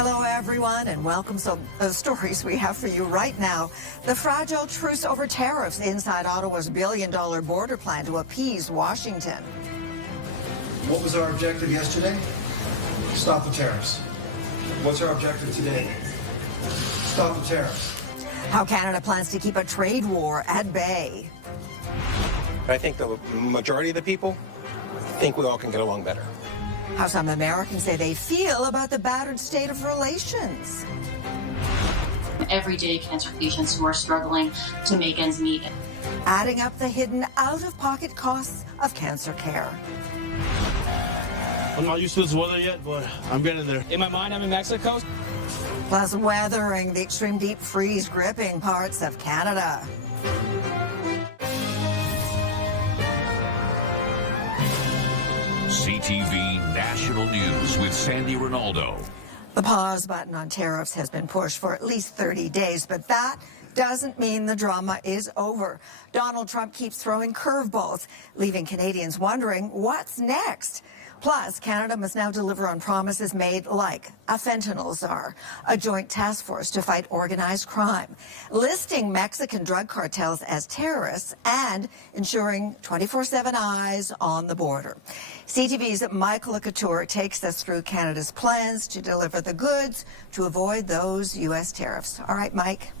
Hello, everyone, and welcome to the stories we have for you right now. The fragile truce over tariffs inside Ottawa's billion-dollar border plan to appease Washington. What was our objective yesterday? Stop the tariffs. What's our objective today? Stop the tariffs. How Canada plans to keep a trade war at bay. I think the majority of the people think we all can get along better. How some Americans say they feel about the battered state of relations. Everyday cancer patients who are struggling to make ends meet. Adding up the hidden out-of-pocket costs of cancer care. I'm not used to this weather yet, but I'm getting there. In my mind, I'm in Mexico. Plus weathering the extreme deep freeze gripping parts of Canada. CTV National News with Sandy Ronaldo. The pause button on tariffs has been pushed for at least 30 days, but that doesn't mean the drama is over. Donald Trump keeps throwing curveballs, leaving Canadians wondering what's next. Plus, Canada must now deliver on promises made like a fentanyl czar, a joint task force to fight organized crime, listing Mexican drug cartels as terrorists, and ensuring 24/7 eyes on the border. CTV's Michael Couture takes us through Canada's plans to deliver the goods to avoid those U.S. tariffs. All right, Mike.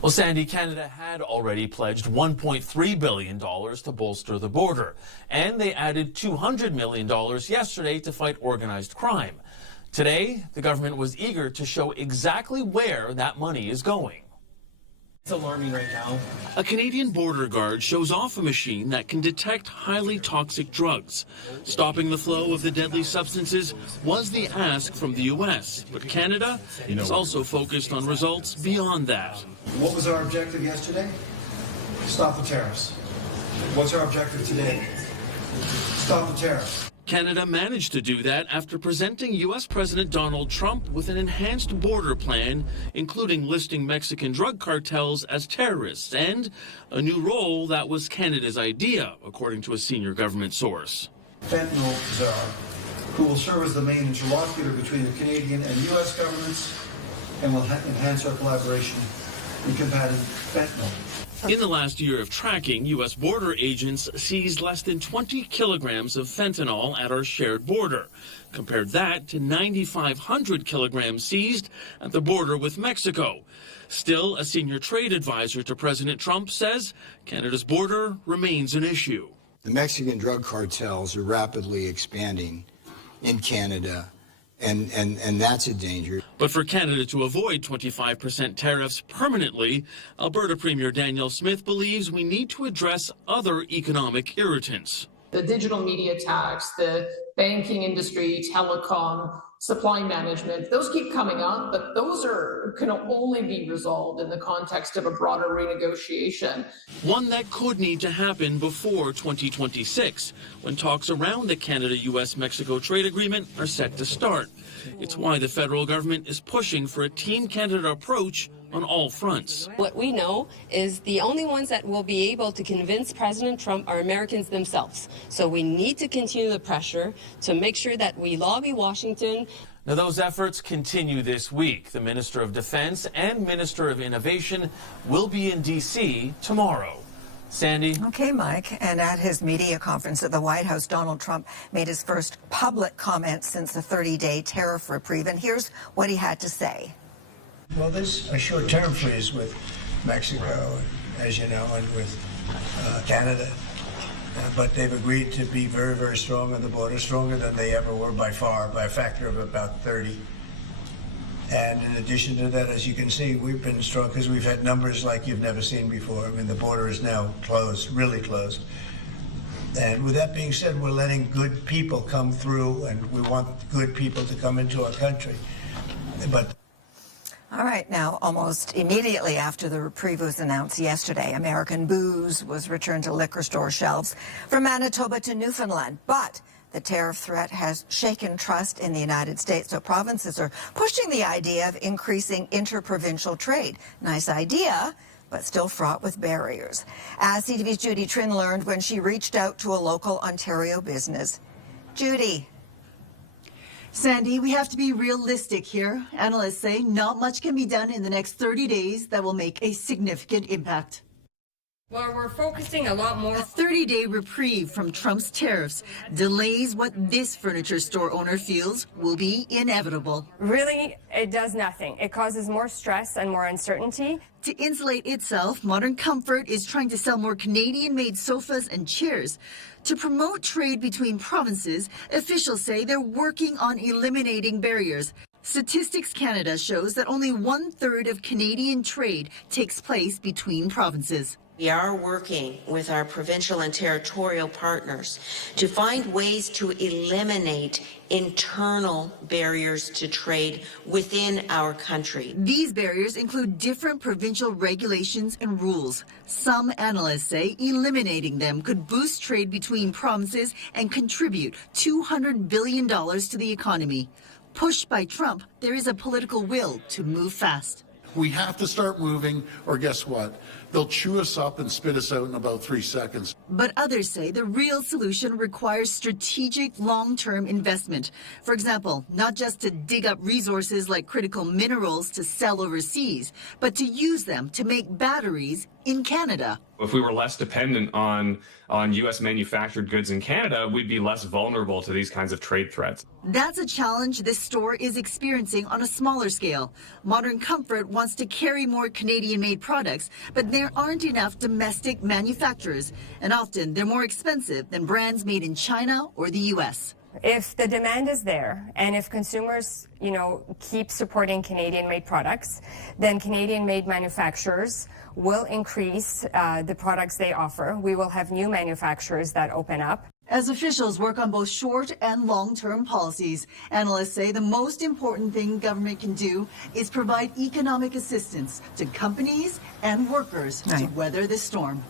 Well, Sandy, Canada had already pledged $1.3 billion to bolster the border, and they added $200 million yesterday to fight organized crime. Today, the government was eager to show exactly where that money is going. It's alarming right now. A Canadian border guard shows off a machine that can detect highly toxic drugs. Stopping the flow of the deadly substances was the ask from the U.S., but Canada is also focused on results beyond that. What was our objective yesterday? Stop the tariffs. What's our objective today? Stop the tariffs. Canada managed to do that after presenting U.S. President Donald Trump with an enhanced border plan, including listing Mexican drug cartels as terrorists, and a new role that was Canada's idea, according to a senior government source. Fentanyl czar, who will serve as the main interlocutor between the Canadian and U.S. governments and will enhance our collaboration in combating fentanyl. In the last year of tracking, U.S. border agents seized less than 20 kilograms of fentanyl at our shared border. Compared that to 9,500 kilograms seized at the border with Mexico. Still, a senior trade advisor to President Trump says Canada's border remains an issue. The Mexican drug cartels are rapidly expanding in Canada, and that's a danger. But for Canada to avoid 25% tariffs permanently, Alberta Premier Danielle Smith believes we need to address other economic irritants. The digital media tax, the banking industry, telecom, supply management, those keep coming up, but those can only be resolved in the context of a broader renegotiation. One that could need to happen before 2026, when talks around the Canada-US-Mexico trade agreement are set to start. It's why the federal government is pushing for a Team Canada approach on all fronts. What we know is the only ones that will be able to convince President Trump are Americans themselves. So we need to continue the pressure to make sure that we lobby Washington. Now, those efforts continue this week. The Minister of Defense and Minister of Innovation will be in D.C. tomorrow. Sandy? Okay, Mike. And at his media conference at the White House, Donald Trump made his first public comment since the 30-day tariff reprieve. And here's what he had to say. Well, there's a short-term freeze with Mexico, as you know, and with Canada. But they've agreed to be very, very strong on the border, stronger than they ever were by far, by a factor of about 30. And in addition to that, as you can see, we've been strong because we've had numbers like you've never seen before. I mean, the border is now closed, really closed. And with that being said, we're letting good people come through, and we want good people to come into our country. But all right, now, almost immediately after the reprieve was announced yesterday, American booze was returned to liquor store shelves from Manitoba to Newfoundland. But the tariff threat has shaken trust in the United States, so provinces are pushing the idea of increasing interprovincial trade. Nice idea, but still fraught with barriers. As CTV's Judy Trin learned when she reached out to a local Ontario business. Judy. Sandy, we have to be realistic here. Analysts say not much can be done in the next 30 days that will make a significant impact. Well, we're focusing a lot more. A 30-day reprieve from Trump's tariffs delays what this furniture store owner feels will be inevitable. Really, it does nothing. It causes more stress and more uncertainty. To insulate itself, Modern Comfort is trying to sell more Canadian-made sofas and chairs. To promote trade between provinces, officials say they're working on eliminating barriers. Statistics Canada shows that only 1/3 of Canadian trade takes place between provinces. We are working with our provincial and territorial partners to find ways to eliminate internal barriers to trade within our country. These barriers include different provincial regulations and rules. Some analysts say eliminating them could boost trade between provinces and contribute $200 billion to the economy. Pushed by Trump, there is a political will to move fast. We have to start moving, or guess what? They'll chew us up and spit us out in about 3 seconds. But others say the real solution requires strategic long-term investment. For example, not just to dig up resources like critical minerals to sell overseas, but to use them to make batteries in Canada. If we were less dependent on U.S. manufactured goods in Canada, we'd be less vulnerable to these kinds of trade threats. That's a challenge this store is experiencing on a smaller scale. Modern Comfort wants to carry more Canadian-made products, but there aren't enough domestic manufacturers, and often they're more expensive than brands made in China or the U.S. If the demand is there, and if consumers, keep supporting Canadian-made products, then Canadian-made manufacturers will increase the products they offer. We will have new manufacturers that open up. As officials work on both short and long-term policies, analysts say the most important thing government can do is provide economic assistance to companies and workers to weather this storm.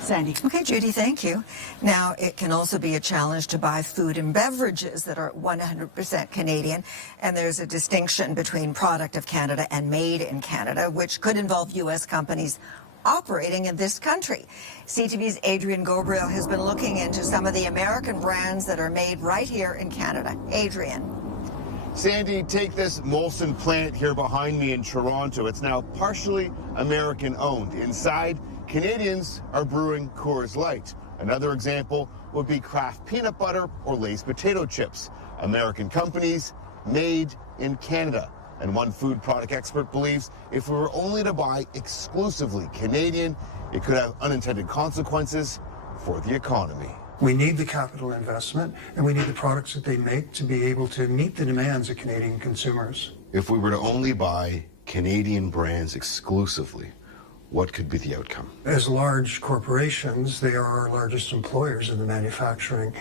Sandy. Okay, Judy, thank you. Now, it can also be a challenge to buy food and beverages that are 100% Canadian, and there's a distinction between product of Canada and made in Canada, which could involve U.S. companies operating in this country. CTV's Adrian Gobriel has been looking into some of the American brands that are made right here in Canada. Adrian. Sandy, take this Molson plant here behind me in Toronto. It's now partially American-owned. Inside, Canadians are brewing Coors Light. Another example would be Kraft peanut butter or Lay's potato chips. American companies made in Canada. And one food product expert believes if we were only to buy exclusively Canadian, it could have unintended consequences for the economy. We need the capital investment, and we need the products that they make to be able to meet the demands of Canadian consumers. If we were to only buy Canadian brands exclusively, what could be the outcome? As large corporations, they are our largest employers in the manufacturing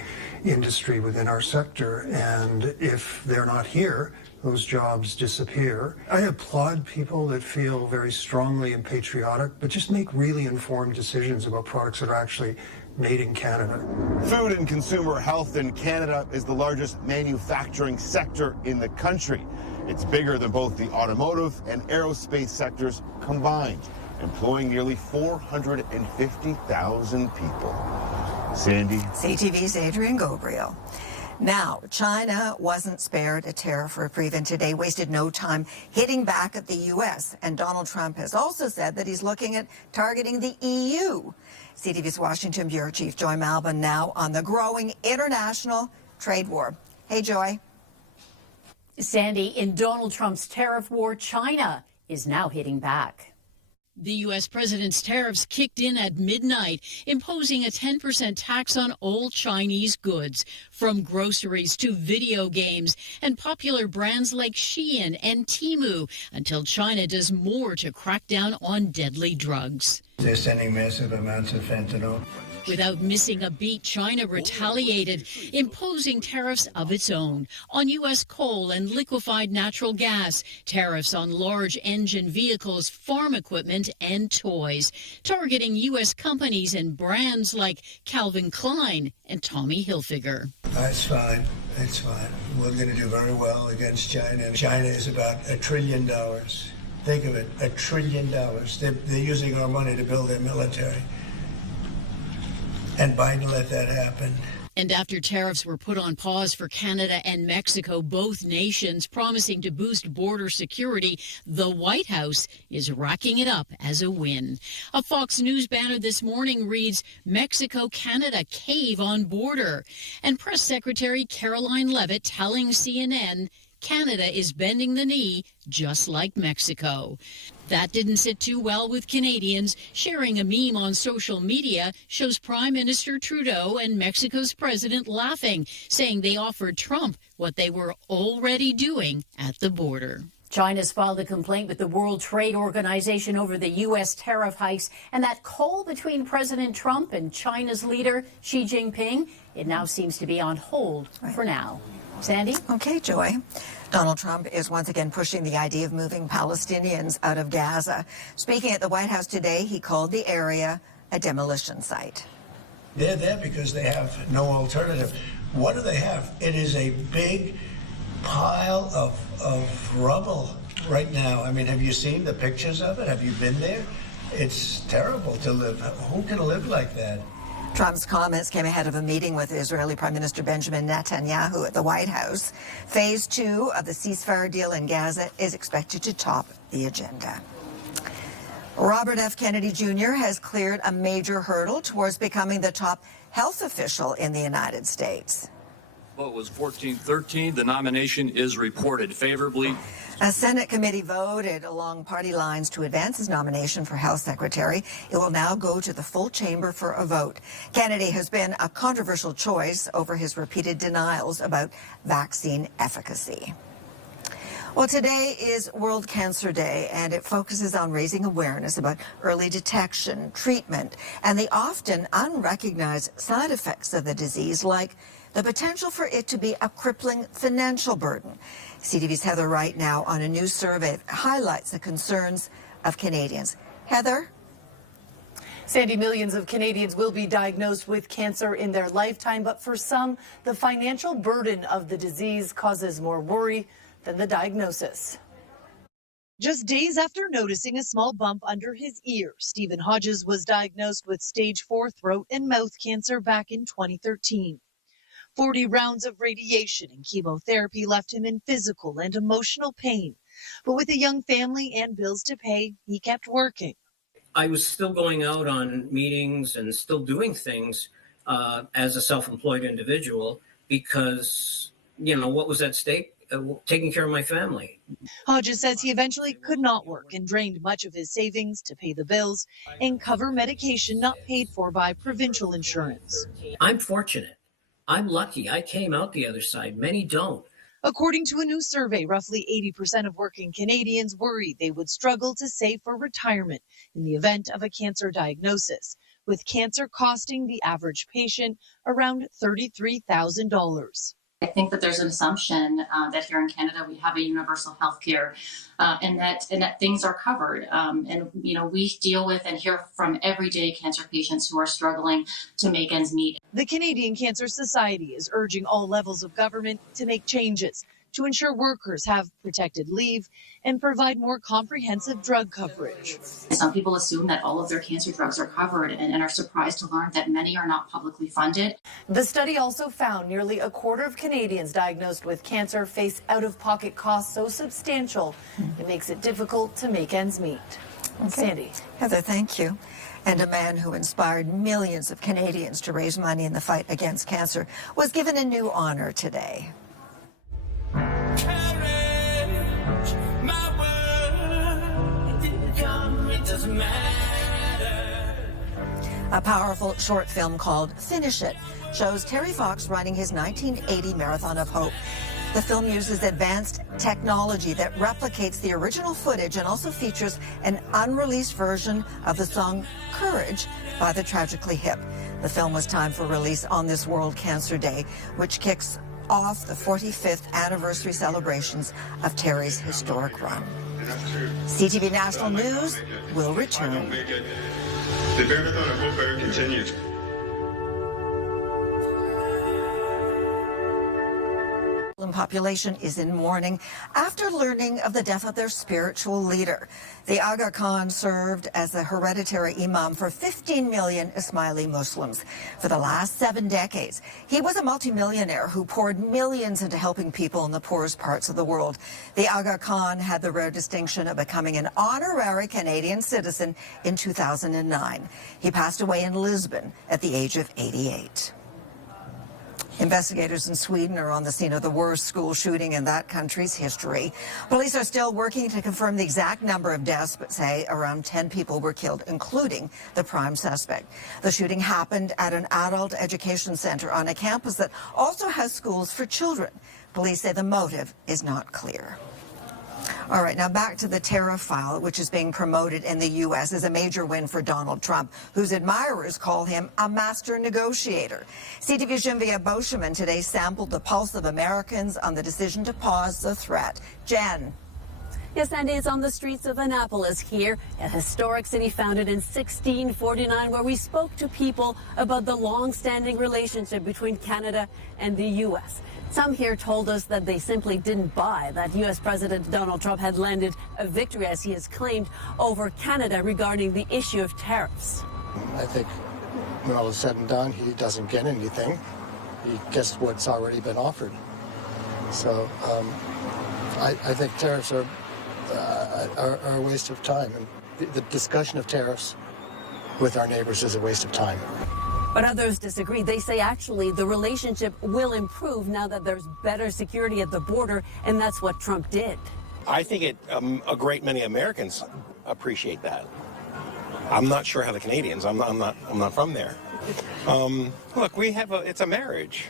industry within our sector, and if they're not here, those jobs disappear. I applaud people that feel very strongly and patriotic, but just make really informed decisions about products that are actually made in Canada. Food and consumer health in Canada is the largest manufacturing sector in the country. It's bigger than both the automotive and aerospace sectors combined, employing nearly 450,000 people. Sandy. CTV's Adrian Gobriel. Now, China wasn't spared a tariff reprieve and today wasted no time hitting back at the U.S. And Donald Trump has also said that he's looking at targeting the EU. CTV's Washington Bureau Chief Joy Malbon now on the growing international trade war. Hey, Joy. Sandy, in Donald Trump's tariff war, China is now hitting back. The U.S. president's tariffs kicked in at midnight, imposing a 10% tax on all Chinese goods, from groceries to video games and popular brands like Shein and Temu, until China does more to crack down on deadly drugs. They're sending massive amounts of fentanyl. Without missing a beat, China retaliated, imposing tariffs of its own on U.S. coal and liquefied natural gas, tariffs on large engine vehicles, farm equipment, and toys, targeting U.S. companies and brands like Calvin Klein and Tommy Hilfiger. That's fine. That's fine. We're going to do very well against China. China is about $1 trillion. Think of it, $1 trillion. They're using our money to build their military. And Biden let that happen. And after tariffs were put on pause for Canada and Mexico, both nations promising to boost border security, the White House is racking it up as a win. A Fox News banner this morning reads, Mexico-Canada cave on border. And Press Secretary Caroline Leavitt telling CNN, Canada is bending the knee just like Mexico. That didn't sit too well with Canadians. Sharing a meme on social media shows Prime Minister Trudeau and Mexico's president laughing, saying they offered Trump what they were already doing at the border. China's filed a complaint with the World Trade Organization over the U.S. tariff hikes and that call between President Trump and China's leader, Xi Jinping. It now seems to be on hold for now. Sandy? Okay, Joy. Donald Trump is once again pushing the idea of moving Palestinians out of Gaza. Speaking at the White House today, he called the area a demolition site. They're there because they have no alternative. What do they have? It is a big pile of rubble right now. I mean, have you seen the pictures of it? Have you been there? It's terrible to live. Who can live like that? Trump's comments came ahead of a meeting with Israeli Prime Minister Benjamin Netanyahu at the White House. Phase 2 of the ceasefire deal in Gaza is expected to top the agenda. Robert F. Kennedy Jr. has cleared a major hurdle towards becoming the top health official in the United States. Vote was 14-13. The nomination is reported favorably. A Senate committee voted along party lines to advance his nomination for health secretary. It will now go to the full chamber for a vote. Kennedy has been a controversial choice over his repeated denials about vaccine efficacy. Well, today is World Cancer Day, and it focuses on raising awareness about early detection, treatment, and the often unrecognized side effects of the disease, like the potential for it to be a crippling financial burden. CTV's Heather Wright now on a new survey that highlights the concerns of Canadians. Heather? Sandy, millions of Canadians will be diagnosed with cancer in their lifetime, but for some, the financial burden of the disease causes more worry than the diagnosis. Just days after noticing a small bump under his ear, Stephen Hodges was diagnosed with stage 4 throat and mouth cancer back in 2013. 40 rounds of radiation and chemotherapy left him in physical and emotional pain. But with a young family and bills to pay, he kept working. I was still going out on meetings and still doing things as a self-employed individual because, you know, what was at stake? Taking care of my family. Hodges says he eventually could not work and drained much of his savings to pay the bills and cover medication not paid for by provincial insurance. I'm fortunate. I'm lucky. I came out the other side. Many don't. According to a new survey, roughly 80% of working Canadians worry they would struggle to save for retirement in the event of a cancer diagnosis, with cancer costing the average patient around $33,000. I think that there's an assumption that here in Canada we have a universal health care and that things are covered. And, you know, we deal with and hear from everyday cancer patients who are struggling to make ends meet. The Canadian Cancer Society is urging all levels of government to make changes to ensure workers have protected leave and provide more comprehensive drug coverage. Some people assume that all of their cancer drugs are covered and are surprised to learn that many are not publicly funded. The study also found nearly a quarter of Canadians diagnosed with cancer face out-of-pocket costs so substantial it makes it difficult to make ends meet. Okay. Sandy. Heather, thank you. And a man who inspired millions of Canadians to raise money in the fight against cancer was given a new honor today. A powerful short film called Finish It shows Terry Fox running his 1980 Marathon of Hope. The film uses advanced technology that replicates the original footage and also features an unreleased version of the song Courage by the Tragically Hip. The film was timed for release on this World Cancer Day, which kicks off the 45th anniversary celebrations of Terry's historic run. CTV National News will return. The marathon of hope continues. young population is in mourning after learning of the death of their spiritual leader. The Aga Khan served as the hereditary imam for 15 million Ismaili Muslims. For the last 7 decades, he was a multimillionaire who poured millions into helping people in the poorest parts of the world. The Aga Khan had the rare distinction of becoming an honorary Canadian citizen in 2009. He passed away in Lisbon at the age of 88. Investigators in Sweden are on the scene of the worst school shooting in that country's history. Police are still working to confirm the exact number of deaths, but say around 10 people were killed, including the prime suspect. The shooting happened at an adult education center on a campus that also has schools for children. Police say the motive is not clear. All right, now back to the tariff file, which is being promoted in the U.S. as a major win for Donald Trump, whose admirers call him a master negotiator. CTV's Genevieve Beauchemin today sampled the pulse of Americans on the decision to pause the threat. Jen. Yes, Sandy, it's on the streets of Annapolis here, a historic city founded in 1649, where we spoke to people about the long-standing relationship between Canada and the U.S. Some here told us that they simply didn't buy that U.S. President Donald Trump had landed a victory, as he has claimed, over Canada regarding the issue of tariffs. I think when all is said and done, he doesn't get anything. He gets what's already been offered. So I think tariffs are a waste of time. And the discussion of tariffs with our neighbors is a waste of time. But others disagree. They say actually the relationship will improve now that there's better security at the border, and that's what Trump did. I think a great many Americans appreciate that. I'm not sure how the Canadians. I'm not from there. Look, it's a marriage.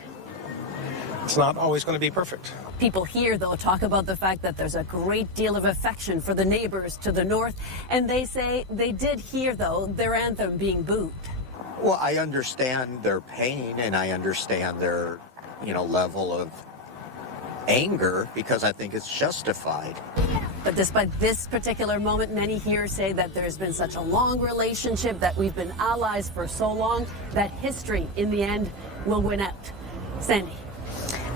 It's not always going to be perfect. People here, though, talk about the fact that there's a great deal of affection for the neighbors to the north, and they say they did hear, though, their anthem being booed. Well, I understand their pain, and I understand their, level of anger, because I think it's justified. But despite this particular moment, many here say that there's been such a long relationship, that we've been allies for so long, that history, in the end, will win out. Sandy.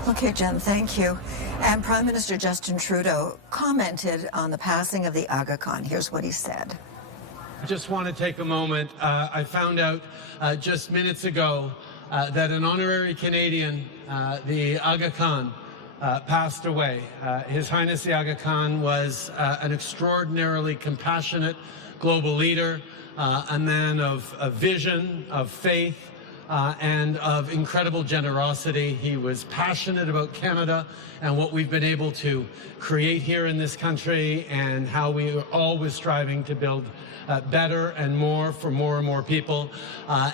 Okay, Jen, thank you. And Prime Minister Justin Trudeau commented on the passing of the Aga Khan. Here's what he said. I just want to take a moment. I found out just minutes ago that an honorary Canadian, the Aga Khan, passed away. His Highness the Aga Khan was an extraordinarily compassionate global leader, a man of vision, of faith, and of incredible generosity. He was passionate about Canada and what we've been able to create here in this country, and how we are always striving to build better and more for more and more people.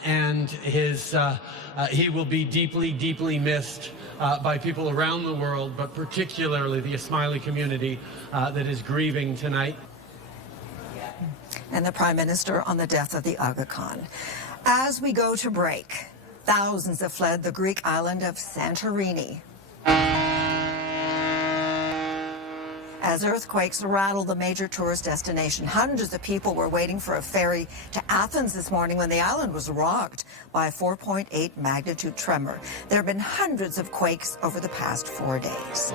And he will be deeply, deeply missed by people around the world, but particularly the Ismaili community that is grieving tonight. And the Prime Minister on the death of the Aga Khan. As we go to break, thousands have fled the Greek island of Santorini as earthquakes rattled the major tourist destination. Hundreds of people were waiting for a ferry to Athens this morning when the island was rocked by a 4.8 magnitude tremor. There have been hundreds of quakes over the past 4 days.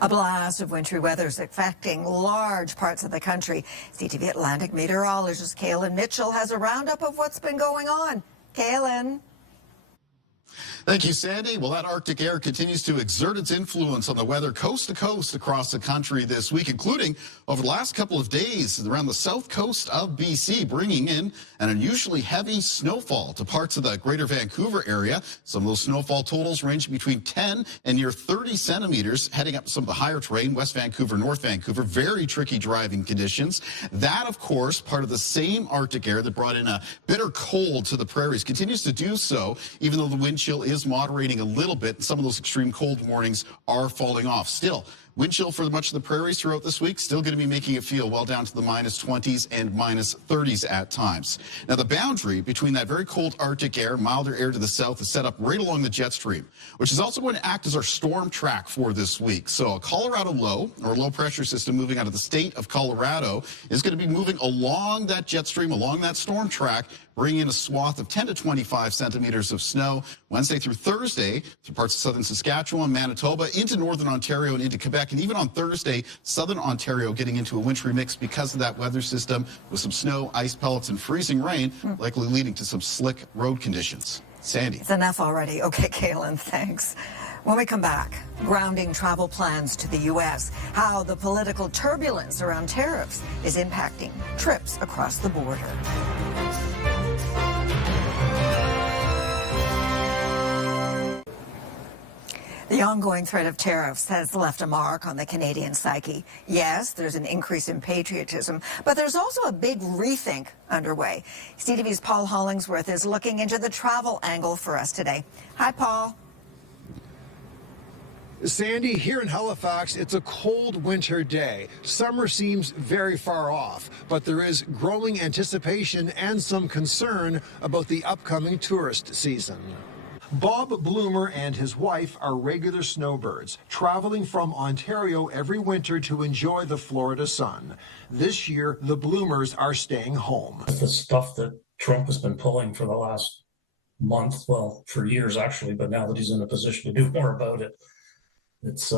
A blast of wintry weather is affecting large parts of the country. CTV Atlantic meteorologist Kaylin Mitchell has a roundup of what's been going on. Kaylin. Thank you, Sandy. Well, that Arctic air continues to exert its influence on the weather coast to coast across the country this week, including over the last couple of days around the south coast of BC, bringing in an unusually heavy snowfall to parts of the greater Vancouver area. Some of those snowfall totals ranging between 10 and near 30 centimeters, heading up some of the higher terrain, West Vancouver, North Vancouver. Very tricky driving conditions. That, of course, part of the same Arctic air that brought in a bitter cold to the prairies, continues to do so, even though the wind chill is moderating a little bit. Some of those extreme cold warnings are falling off. Still, Wind chill for much of the prairies throughout this week. Still going to be making it feel well down to the minus 20s and minus 30s at times. Now, the boundary between that very cold Arctic air, milder air to the south, is set up right along the jet stream, which is also going to act as our storm track for this week. So a Colorado low, or low pressure system moving out of the state of Colorado, is going to be moving along that jet stream, along that storm track, bringing in a swath of 10 to 25 centimeters of snow Wednesday through Thursday through parts of southern Saskatchewan, Manitoba, into northern Ontario and into Quebec. And even on Thursday, southern Ontario getting into a wintry mix because of that weather system with some snow, ice pellets, and freezing rain, likely leading to some slick road conditions. Sandy. It's enough already. Okay, Kaylin, thanks. When we come back, grounding travel plans to the U.S., how the political turbulence around tariffs is impacting trips across the border. The ongoing threat of tariffs has left a mark on the Canadian psyche. Yes, there's an increase in patriotism, but there's also a big rethink underway. CTV's Paul Hollingsworth is looking into the travel angle for us today. Hi, Paul. Sandy, here in Halifax, it's a cold winter day. Summer seems very far off, but there is growing anticipation and some concern about the upcoming tourist season. Bob Bloomer and his wife are regular snowbirds, traveling from Ontario every winter to enjoy the Florida sun. This year, the Bloomers are staying home. The stuff that Trump has been pulling for the last month, well, for years actually, but now that he's in a position to do more about it, it's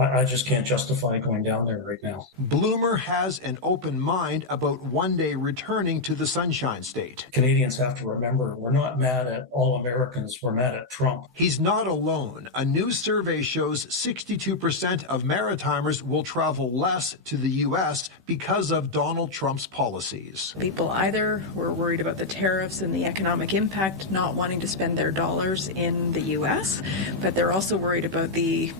I just can't justify going down there right now. Bloomer has an open mind about one day returning to the Sunshine State. Canadians have to remember, we're not mad at all Americans, we're mad at Trump. He's not alone. A new survey shows 62% of Maritimers will travel less to the U.S. because of Donald Trump's policies. People either were worried about the tariffs and the economic impact, not wanting to spend their dollars in the U.S., but they're also worried about the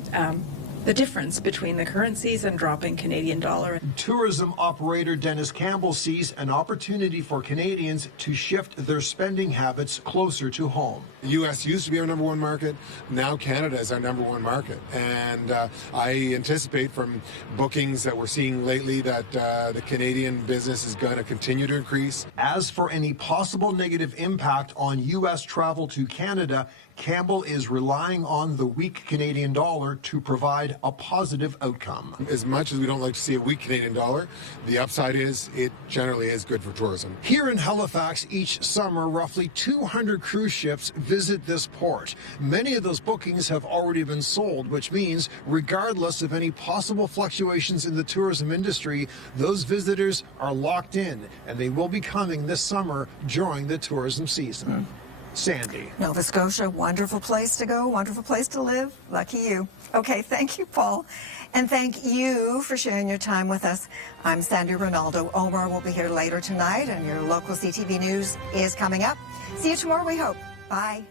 difference between the currencies and dropping Canadian dollar. Tourism operator Dennis Campbell sees an opportunity for Canadians to shift their spending habits closer to home. The U.S. used to be our number one market. Now Canada is our number one market. And I anticipate from bookings that we're seeing lately that the Canadian business is going to continue to increase. As for any possible negative impact on U.S. travel to Canada, Campbell is relying on the weak Canadian dollar to provide a positive outcome. As much as we don't like to see a weak Canadian dollar, the upside is it generally is good for tourism. Here in Halifax, each summer, roughly 200 cruise ships visit this port. Many of those bookings have already been sold, which means regardless of any possible fluctuations in the tourism industry, those visitors are locked in, and they will be coming this summer during the tourism season. Sandy. Nova Scotia, wonderful place to go, wonderful place to live. Lucky you. Okay, thank you, Paul. And thank you for sharing your time with us. I'm Sandy Ronaldo. Omar will be here later tonight, and your local CTV News is coming up. See you tomorrow, we hope. Bye.